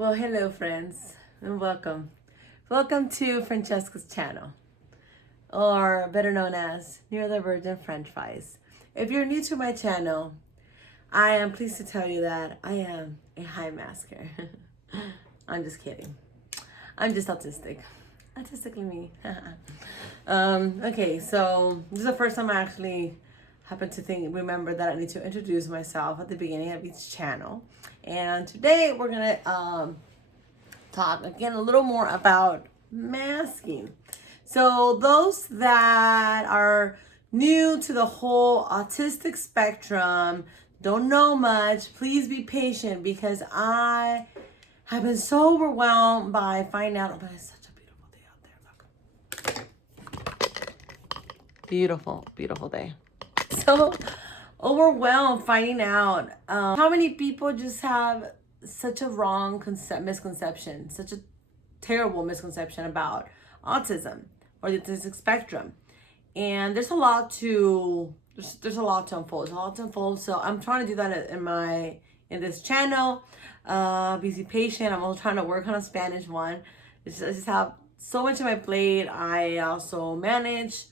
Well, hello friends, and welcome. Welcome to Francesca's channel, or better known as Near the Virgin French Fries. If you're new to my channel, I am pleased to tell you that I am a high masker. I'm just kidding. I'm just autistic. Autistically me. Okay, so this is the first time I actually happened to remember that I need to introduce myself at the beginning of each channel. And today we're gonna talk again a little more about masking. So those that are new to the whole autistic spectrum, don't know much, please be patient because I have been so overwhelmed by finding out. Oh, but it's such a beautiful day out there. Look. Beautiful, beautiful day. So overwhelmed finding out how many people just have such a wrong misconception, such a terrible misconception about autism or the autistic spectrum. And there's a lot to there's a lot to unfold. So I'm trying to do that in this channel. Be patient. I'm also trying to work on a Spanish one. I just have so much on my plate. I also manage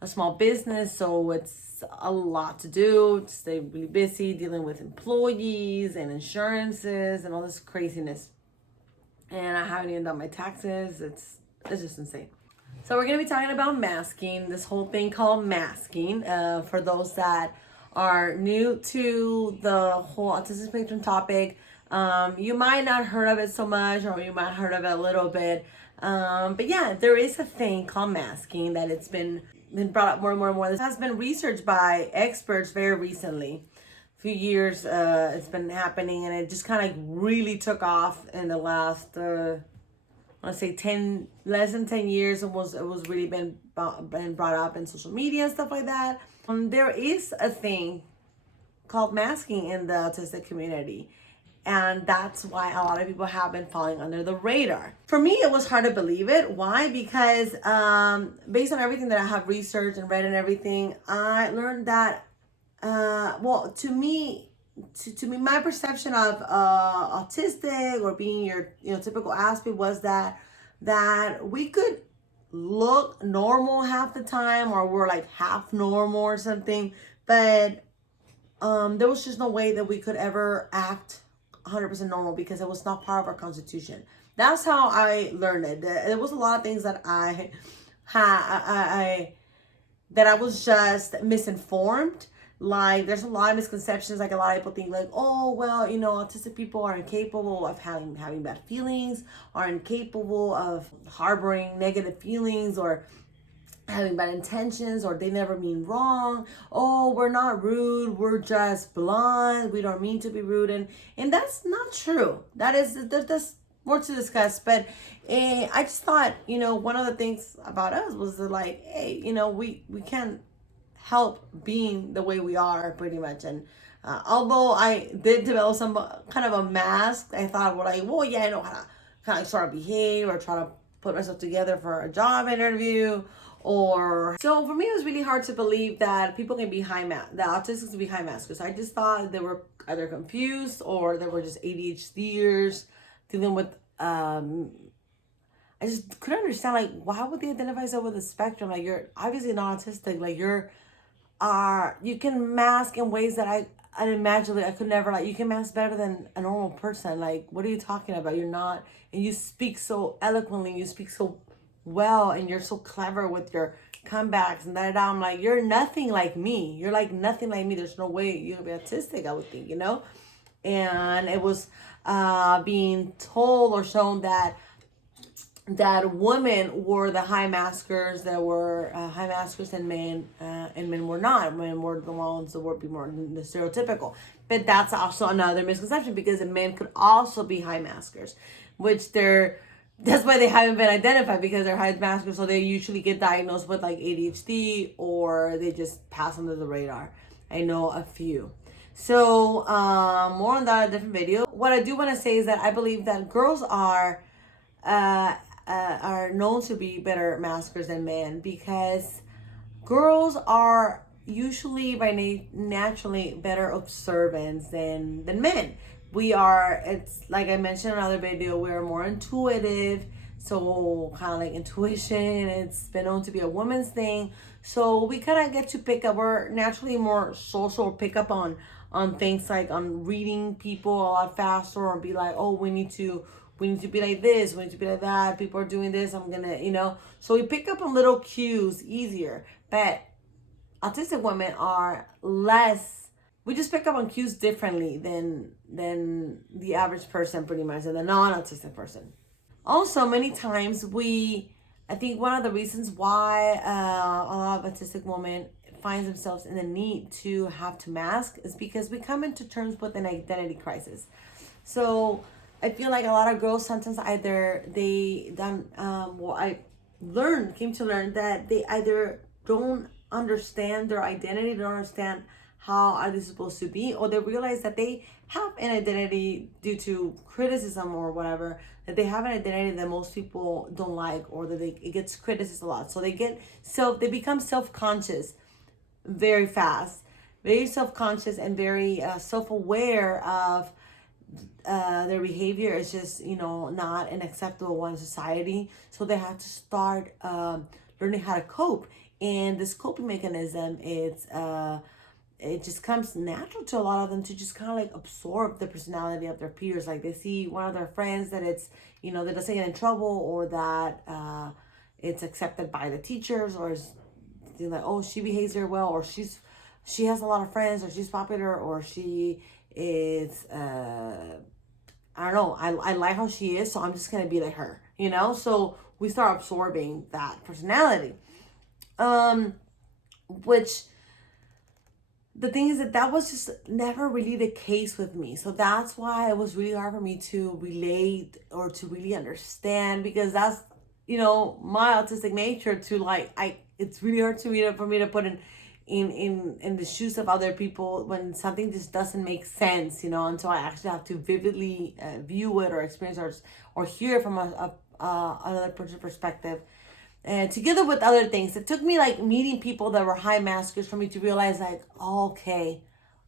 a small business, so it's a lot to do to stay really busy dealing with employees and insurances and all this craziness. And I haven't even done my taxes. It's just insane. So we're gonna be talking about masking, this whole thing called masking. For those that are new to the whole autism spectrum topic, you might not heard of it so much, or you might have heard of it a little bit. But yeah, there is a thing called masking that it's been brought up more and more and more. This has been researched by experts very recently. A few years it's been happening, and it just kind of really took off in the last let's say less than 10 years. It was really been brought up in social media and stuff like that. There is a thing called masking in the autistic community, and that's why a lot of people have been falling under the radar. For me, it was hard to believe it. Why? Because based on everything that I have researched and read and everything, I learned that, well, to me, my perception of autistic or being your typical aspect was that we could look normal half the time, or we're like half normal or something, but there was just no way that we could ever act 100% normal because it was not part of our constitution. That's how I learned it. There was a lot of things that I was just misinformed. Like, there's a lot of misconceptions. Like, a lot of people think like, oh, well, autistic people are incapable of having bad feelings, are incapable of harboring negative feelings, or having bad intentions, or they never mean wrong. Oh, we're not rude, we're just blunt, we don't mean to be rude. And that's not true. There's more to discuss. But I just thought, one of the things about us was that, like, hey, we can't help being the way we are, pretty much. And although I did develop some kind of a mask, I thought, well, yeah, I know how to kind of sort of behave or try to put myself together for a job interview. So for me, it was really hard to believe that people can be that autistics can be high maskers. I just thought they were either confused or they were just ADHDers dealing with, I just couldn't understand, like, why would they identify so with the spectrum? Like, you're obviously not autistic. Like, you can mask in ways that I unimaginably I could never. Like, you can mask better than a normal person. Like, what are you talking about? You're not, and you speak so eloquently, you speak so well, and you're so clever with your comebacks and that. I'm like, you're nothing like me. You're like nothing like me. There's no way you can be autistic, I would think, And it was being told or shown that women were the high maskers, that were high maskers, and men were not. Men were the ones that would be more the stereotypical. But that's also another misconception, because men could also be high maskers, which that's why they haven't been identified, because they're high maskers. So they usually get diagnosed with like ADHD, or they just pass under the radar. I know a few. So more on that in a different video. What I do want to say is that I believe that girls are known to be better maskers than men, because girls are usually by naturally better observants than men. it's like I mentioned in another video, we're more intuitive. So kind of like intuition, it's been known to be a woman's thing. So we kind of get to pick up, we're naturally more social, pick up on things like on reading people a lot faster, or be like, oh, we need to be like this, we need to be like that, people are doing this, I'm gonna, so we pick up on little cues easier. But autistic women are less, we just pick up on cues differently than the average person, pretty much, and the non-autistic person. Also, many times I think one of the reasons why a lot of autistic women find themselves in the need to have to mask is because we come into terms with an identity crisis. So I feel like a lot of girls sometimes either they don't, came to learn that they either don't understand their identity, don't understand how are they supposed to be, or they realize that they have an identity due to criticism or whatever, that they have an identity that most people don't like, or that it gets criticized a lot. So they become self-conscious very fast, very self-conscious, and very self-aware of their behavior is just not an acceptable one in society. So they have to start learning how to cope, and this coping mechanism, it just comes natural to a lot of them to just kind of like absorb the personality of their peers. Like they see one of their friends that it's that doesn't get in trouble, or that it's accepted by the teachers, or is like, oh, she behaves very well, or she has a lot of friends, or she's popular, or she is I don't know, I like how she is, so I'm just gonna be like her, so we start absorbing that personality, which the thing is that was just never really the case with me. So that's why it was really hard for me to relate or to really understand, because that's my autistic nature, to like it's really hard for me to put in the shoes of other people when something just doesn't make sense, until I actually have to vividly view it or experience or hear it from another person's perspective. And together with other things, it took me like meeting people that were high maskers for me to realize like, oh,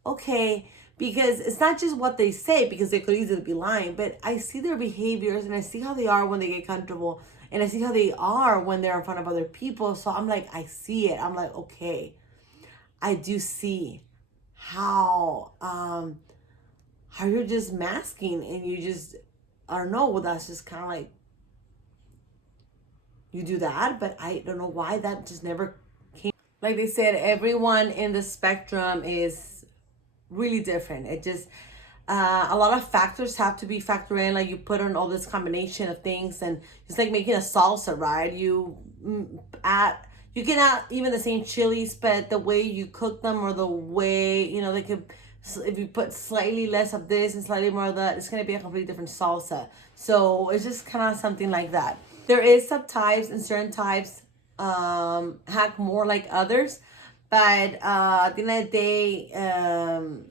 okay, because it's not just what they say, because they could easily be lying, but I see their behaviors and I see how they are when they get comfortable, and I see how they are when they're in front of other people. So I'm like, I see it. I'm like, okay, I do see how you're just masking, and you just, I don't know, well, that's just kind of like, you do that, but I don't know why that just never came. Like they said, everyone in the spectrum is really different. It just, a lot of factors have to be factored in. Like you put on all this combination of things, and it's like making a salsa, right? You can add even the same chilies, but the way you cook them, or the way, they could, if you put slightly less of this and slightly more of that, it's going to be a completely different salsa. So it's just kind of something like that. There is subtypes, and certain types hack more like others, but at the end of the day,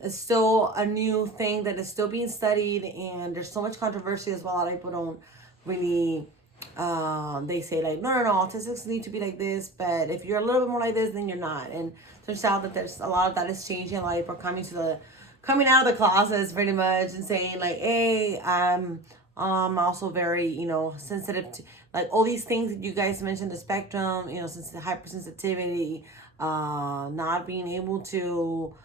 it's still a new thing that is still being studied, and there's so much controversy as well. A lot of people don't really, they say like, no, autistics need to be like this, but if you're a little bit more like this, then you're not. And turns out that there's a lot of that is changing. A lot of people are coming out of the closets pretty much, and saying like, hey, I'm also very, sensitive to like all these things that you guys mentioned, the spectrum, since the hypersensitivity, not being able to,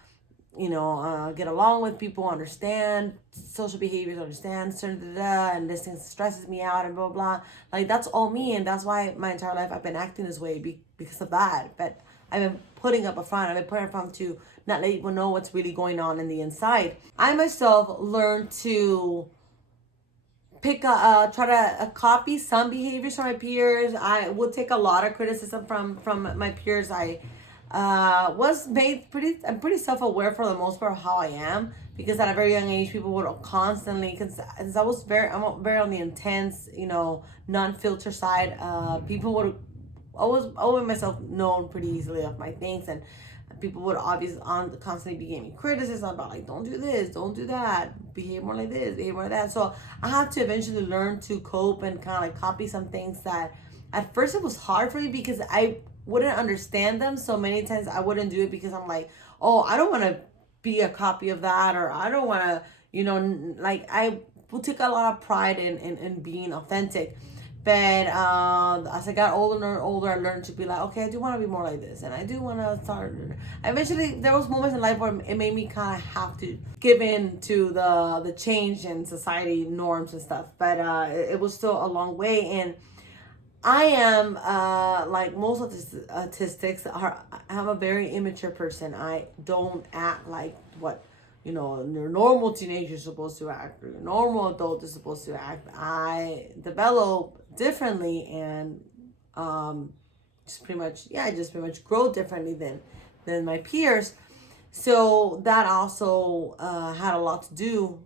get along with people, understand social behaviors, understand certain and this thing stresses me out, and blah, blah, blah. Like that's all me, and that's why my entire life I've been acting this way because of that. But I've been putting up a front. I've been putting up a front to not let people know what's really going on in the inside. I myself learned to try to copy some behaviors from my peers. I would take a lot of criticism from my peers. I was made I'm pretty self-aware for the most part of how I am, because at a very young age, people would constantly, because I'm very on the intense, non-filter side. People would always myself known pretty easily of my things, and people would obviously constantly be giving me criticism about like, don't do this, don't do that, behave more like this, behave more like that. So I had to eventually learn to cope and kind of like copy some things that at first it was hard for me, because I wouldn't understand them. So many times I wouldn't do it because I'm like, oh, I don't want to be a copy of that, or I don't want to, You know, like I took a lot of pride in being authentic. But as I got older and older, I learned to be like, okay, I do want to be more like this, and I do want to start. Eventually, there was moments in life where it made me kind of have to give in to the change in society norms and stuff. But it was still a long way, and I am like most autistics I'm a very immature person. I don't act like what your normal teenager is supposed to act, or your normal adult is supposed to act. I develop differently, and just pretty much, yeah, I just pretty much grow differently than my peers. So that also had a lot to do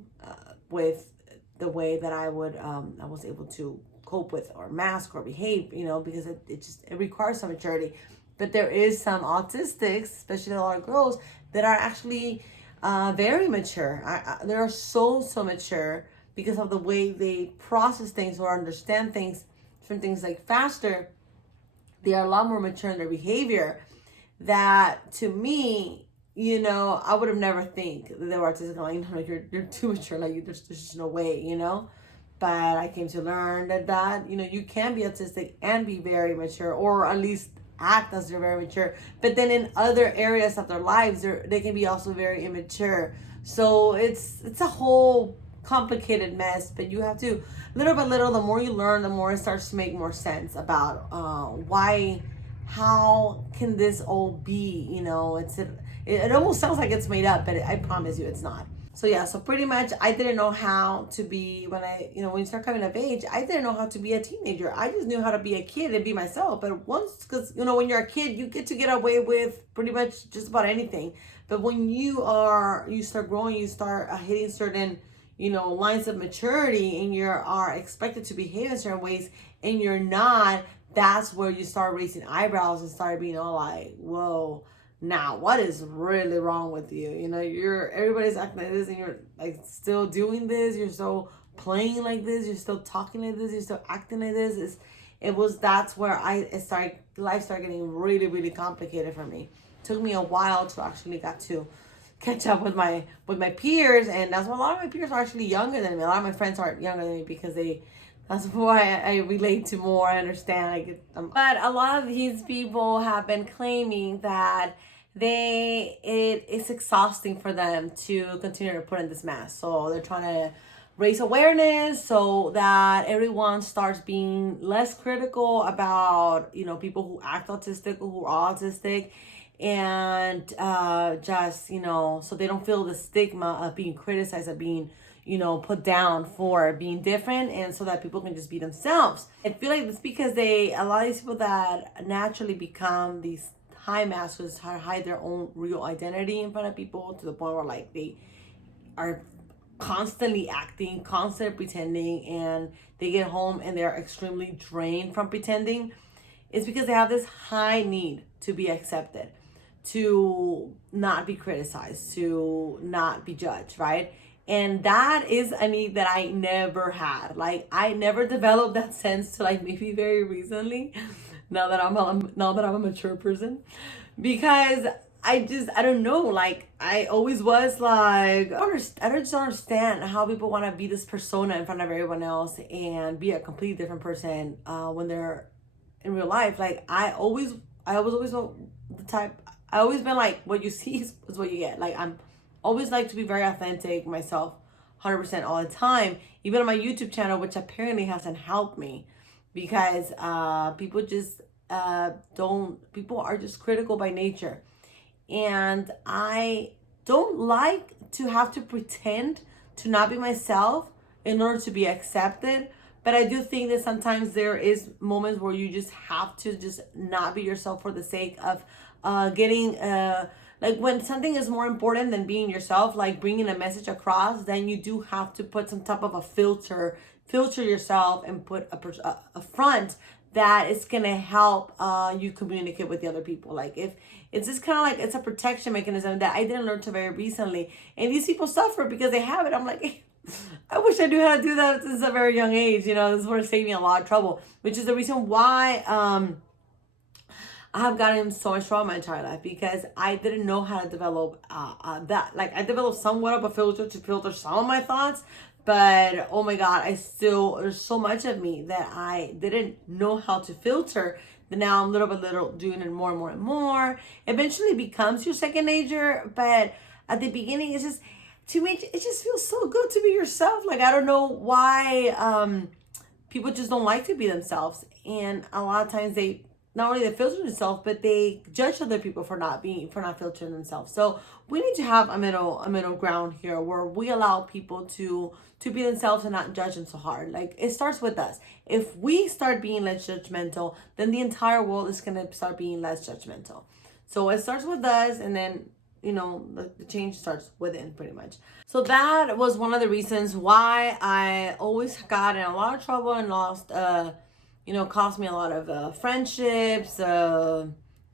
with the way that I was able to cope with or mask or behave, because it requires some maturity. But there is some autistics, especially a lot of girls, that are actually very mature. They are so mature because of the way they process things or understand things, different things like faster. They are a lot more mature in their behavior. That to me, I would have never think that they were autistic. Like, no, you're too mature. Like, there's just no way, But I came to learn that you can be autistic and be very mature, or at least act as they're very mature. But then in other areas of their lives, they can be also very immature. So it's a whole complicated mess. But you have to, little by little, the more you learn, the more it starts to make more sense about how can this all be? It almost sounds like it's made up, but I promise you, it's not. So yeah, so pretty much I didn't know how to be when you start coming of age, I didn't know how to be a teenager. I just knew how to be a kid and be myself. But because when you're a kid, you get to get away with pretty much just about anything. But when you start growing, you start hitting certain, lines of maturity, and you are expected to behave in certain ways, and you're not. That's where you start raising eyebrows and start being all like, whoa. Now, what is really wrong with you? Everybody's acting like this, and you're like still doing this. You're still playing like this. You're still talking like this. You're still acting like this. That's where life started getting really, really complicated for me. It took me a while to actually got to catch up with my peers, and that's why a lot of my peers are actually younger than me. A lot of my friends aren't younger than me because that's why I relate to more. I understand. But a lot of these people have been claiming that it's exhausting for them to continue to put in this mask. So they're trying to raise awareness so that everyone starts being less critical about, people who act autistic or who are autistic. And just, so they don't feel the stigma of being criticized, of being put down for being different, and so that people can just be themselves. I feel like it's because a lot of these people that naturally become these high maskers hide their own real identity in front of people, to the point where like they are constantly acting, constantly pretending, and they get home and they're extremely drained from pretending. It's because they have this high need to be accepted, to not be criticized, to not be judged, right? And that is a need that I never had. Like, I never developed that sense to like maybe very recently, now that I'm a mature person, because I don't know. Like, I always was like, I just don't understand how people want to be this persona in front of everyone else and be a completely different person when they're in real life. Like, I was always the type. I always been like, what you see is what you get. Like, I'm always like to be very authentic myself, 100% all the time. Even on my YouTube channel, which apparently hasn't helped me, because people just people are just critical by nature. And I don't like to have to pretend to not be myself in order to be accepted. But I do think that sometimes there is moments where you just have to just not be yourself for the sake of getting like, when something is more important than being yourself, like bringing a message across, then you do have to put some type of a filter yourself, and put a front that is going to help you communicate with the other people. Like, if it's just kind of like, it's a protection mechanism that I didn't learn to very recently. And these people suffer because they have it. I'm like, I wish I knew how to do that since a very young age. This would have saved me a lot of trouble, which is the reason why I have gotten in so much trouble in my entire life because I didn't know how to develop that. Like, I developed somewhat of a filter to filter some of my thoughts, but oh my God, there's so much of me that I didn't know how to filter. But now I'm little by little doing it more and more and more. Eventually becomes your second nature, but at the beginning, it's just, to me, it just feels so good to be yourself. Like, I don't know why people just don't like to be themselves. And a lot of times they not only they filter themselves, but they judge other people for not filtering themselves. So we need to have a middle ground here where we allow people to be themselves and not judge them so hard. Like, it starts with us. If we start being less judgmental, then the entire world is gonna start being less judgmental. So it starts with us, and then the change starts within, pretty much. So that was one of the reasons why I always got in a lot of trouble and lost cost me a lot of friendships,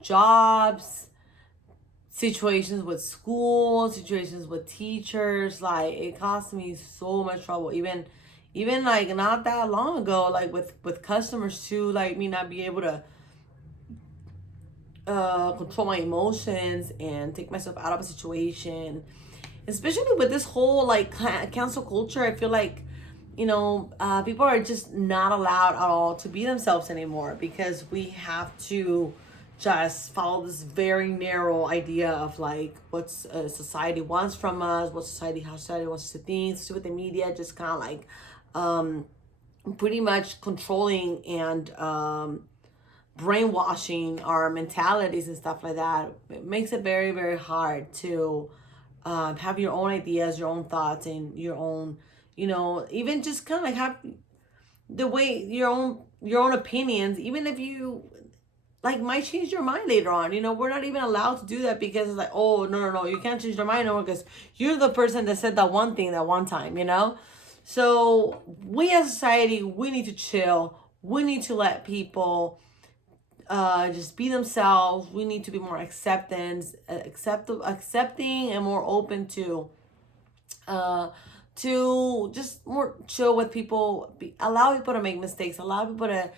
jobs, situations with school, situations with teachers. Like, it cost me so much trouble, even like not that long ago, like with customers too, like me not be able to control my emotions and take myself out of a situation, especially with this whole like cancel culture. I feel like people are just not allowed at all to be themselves anymore, because we have to just follow this very narrow idea of like what society wants from us, how society wants us to think. So with the media just kind of like pretty much controlling and brainwashing our mentalities and stuff like that. It makes it very, very hard to have your own ideas, your own thoughts, and your own, even just kind of like have the way your own opinions, even if you like might change your mind later on. We're not even allowed to do that, because it's like, oh, no, you can't change your mind no more because you're the person that said that one thing that one time. So we as a society, we need to chill. We need to let people just be themselves. We need to be more accepting and more open to just more chill with people. Allow people to make mistakes. Allow people to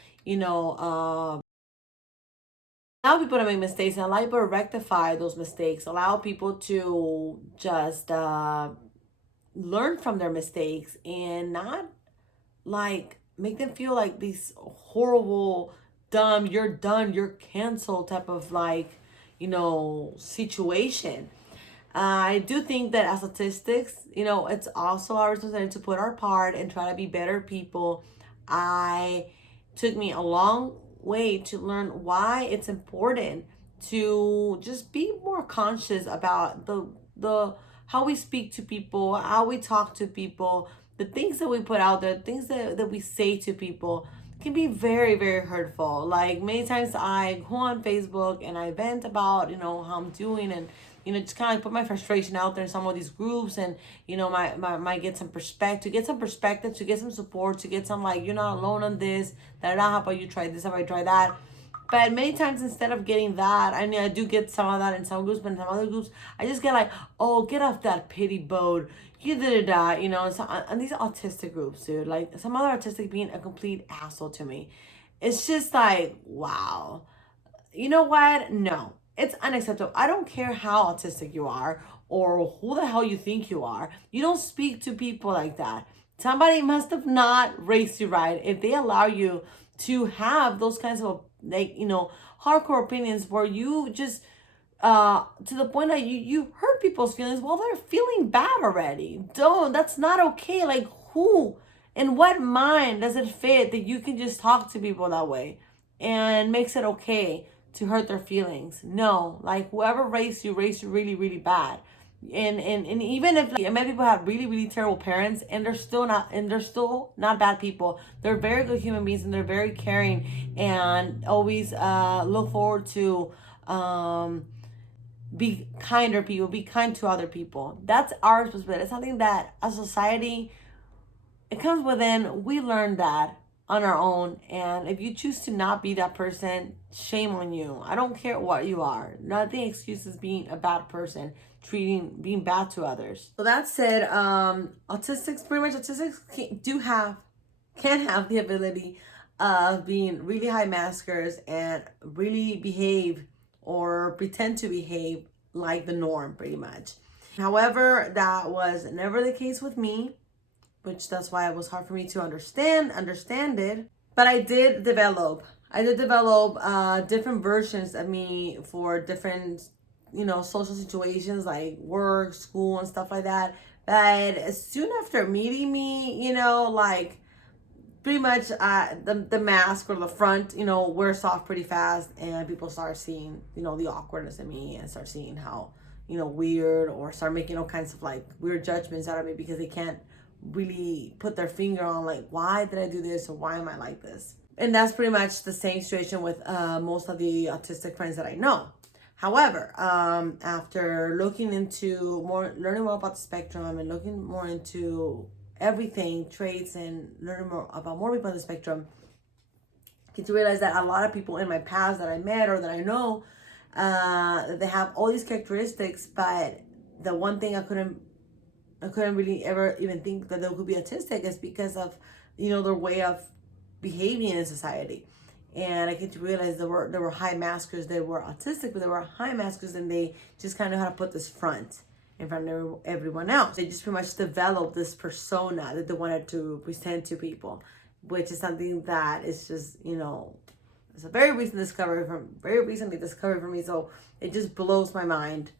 make mistakes, and allow people to rectify those mistakes. Allow people to just learn from their mistakes, and not like make them feel like these horrible, dumb, you're done, you're canceled type of like, situation. I do think that as autistics, it's also our responsibility to put our part and try to be better people. Took me a long way to learn why it's important to just be more conscious about the how we speak to people, how we talk to people, the things that we put out there, things that we say to people can be very, very hurtful. Like, many times I go on Facebook and I vent about, how I'm doing, and, just kind of like put my frustration out there in some of these groups, and, my get some perspective, to get some support, to get some like, you're not alone on this, how about you try this, how about you try that. But many times, instead of getting that, I mean, I do get some of that in some groups, but in some other groups, I just get like, oh, get off that pity boat. You did that, So, and these autistic groups, dude, like some other autistic being a complete asshole to me. It's just like, wow. You know what? No, it's unacceptable. I don't care how autistic you are or who the hell you think you are. You don't speak to people like that. Somebody must have not raised you right if they allow you to have those kinds of like, hardcore opinions where you just to the point that you hurt people's feelings while they're feeling bad already. That's not okay. Like, who in what mind does it fit that you can just talk to people that way and makes it okay to hurt their feelings? No, like, whoever raised you really, really bad. And even if like, many people have really, really terrible parents, and they're still not bad people. They're very good human beings, and they're very caring, and always look forward to be kinder people, be kind to other people. That's our responsibility. It's something that as a society, it comes within. We learn that on our own. And if you choose to not be that person, shame on you. I don't care what you are. Nothing excuses being a bad person, being bad to others. So that said, autistics can have the ability of being really high maskers and really behave or pretend to behave like the norm, pretty much. However, that was never the case with me, which that's why it was hard for me to understand it. But I did develop different versions of me for different, social situations like work, school, and stuff like that. But soon after meeting me, like pretty much the mask or the front, wears off pretty fast, and people start seeing, the awkwardness in me, and start seeing how, weird, or start making all kinds of like weird judgments out of me because they can't really put their finger on like, why did I do this, or why am I like this? And that's pretty much the same situation with most of the autistic friends that I know. However, after learning more about the spectrum, and looking more into everything, traits, and learning more about more people on the spectrum, I get to realize that a lot of people in my past that I met or that I know, they have all these characteristics, but the one thing I couldn't really ever even think that they could be autistic is because of, their way of behaving in society. And I get to realize there were high maskers. They were autistic, but they were high maskers, and they just kind of know how to put this front in front of everyone else. They just pretty much developed this persona that they wanted to present to people, which is something that is just, it's a very recently discovered for me. So it just blows my mind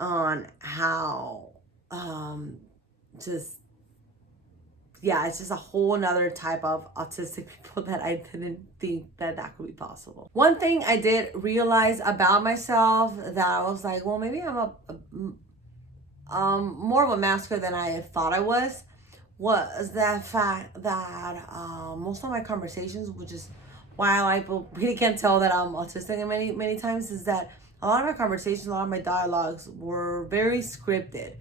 on how it's just a whole nother type of autistic people that I didn't think that could be possible. One thing I did realize about myself that I was like, well, maybe I'm more of a masker than I thought I was that fact that most of my conversations, which is why a lot of people really can't tell that I'm autistic many times, is that a lot of my conversations, a lot of my dialogues were very scripted.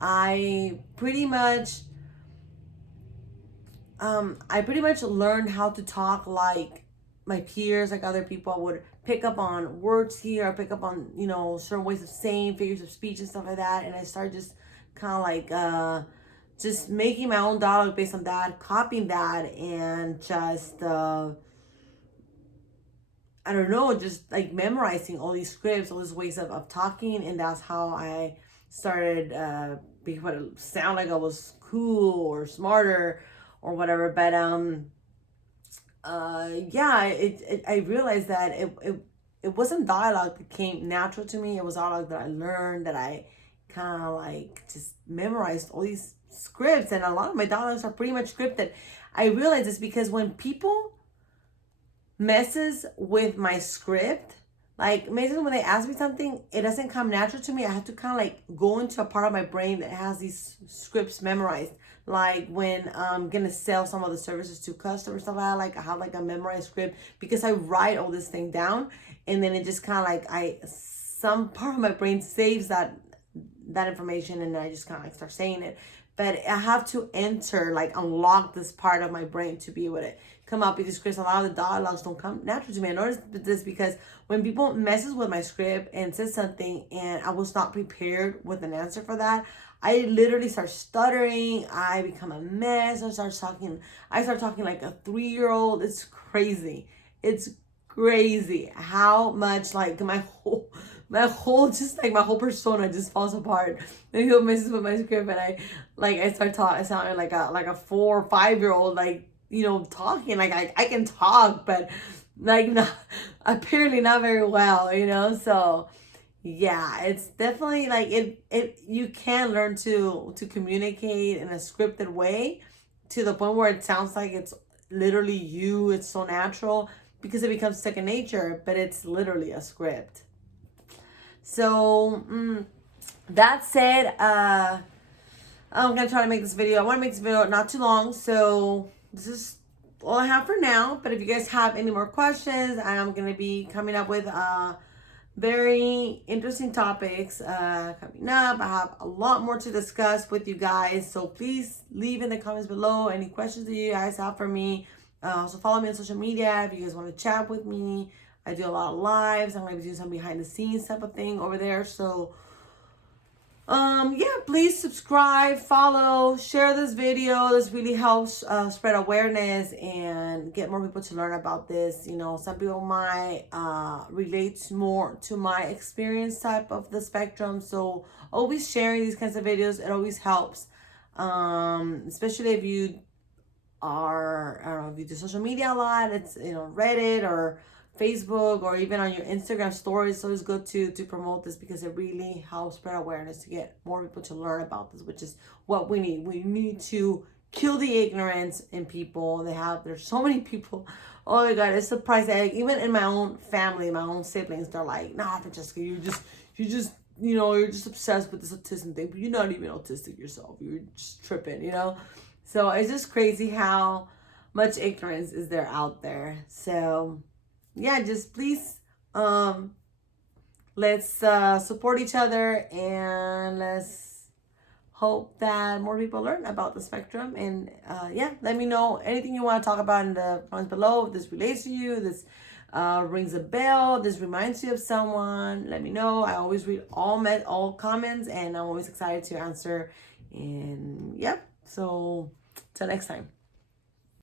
I pretty much learned how to talk like my peers, like other people. I would pick up on words here, or pick up on, certain ways of saying, figures of speech and stuff like that. And I started just kind of like, just making my own dialogue based on that, copying that, and just, I don't know, just like memorizing all these scripts, all these ways of talking. And that's how I started, being able to sound like I was cool or smarter or whatever. But I realized that it wasn't dialogue that came natural to me. It was dialogue that I learned, that I kind of like just memorized all these scripts, and a lot of my dialogues are pretty much scripted. I realized this because when people messes with my script, like maybe when they ask me something, it doesn't come natural to me. I have to kind of like go into a part of my brain that has these scripts memorized. Like when I'm gonna sell some of the services to customers, stuff like I have like a memorized script because I write all this thing down, and then it just kind of like some part of my brain saves that information, and then I just kind of like start saying it. But I have to unlock this part of my brain to be able to come up with these scripts. A lot of the dialogues don't come natural to me. I noticed this because when people messes with my script and says something and I was not prepared with an answer for that, I literally start stuttering. I become a mess. I start talking like a 3-year-old. It's crazy. It's crazy how much like my whole persona just falls apart. And he'll messes with my script, and I start talking. I sound like a 4 or 5-year-old, like, talking. Like I can talk, but like not apparently not very well, So yeah, it's definitely like it you can learn to communicate in a scripted way to the point where it sounds like it's literally you. It's so natural because it becomes second nature, but it's literally a script. So that said, I'm gonna try to make this video. I want to make this video not too long, so this is all I have for now. But if you guys have any more questions, I'm gonna be coming up with very interesting topics coming up. I have a lot more to discuss with you guys, so please leave in the comments below any questions that you guys have for me. So follow me on social media if you guys want to chat with me. I do a lot of lives. I'm going to be doing some behind the scenes type of thing over there. So Yeah, please subscribe, follow, share this video. This really helps spread awareness and get more people to learn about this. You know, some people might relate more to my experience type of the spectrum. So always sharing these kinds of videos, it always helps. Especially if you are, I don't know, if you do social media a lot, it's, you know, Reddit or Facebook or even on your Instagram stories. So it's good to promote this because it really helps spread awareness to get more people to learn about this, which is what we need. We need to kill the ignorance in people. There's so many people. Oh my God, it's surprising. Like, even in my own family, my own siblings, they're like, "Nah, Francesca, you're just obsessed with this autism thing, but you're not even autistic yourself. You're just tripping, you know?" So it's just crazy how much ignorance is there out there. So yeah, just please let's support each other, and let's hope that more people learn about the spectrum. And yeah, let me know anything you want to talk about in the comments below. If this relates to you, this rings a bell, this reminds you of someone, let me know. I always read all comments, and I'm always excited to answer. And yep, so till next time.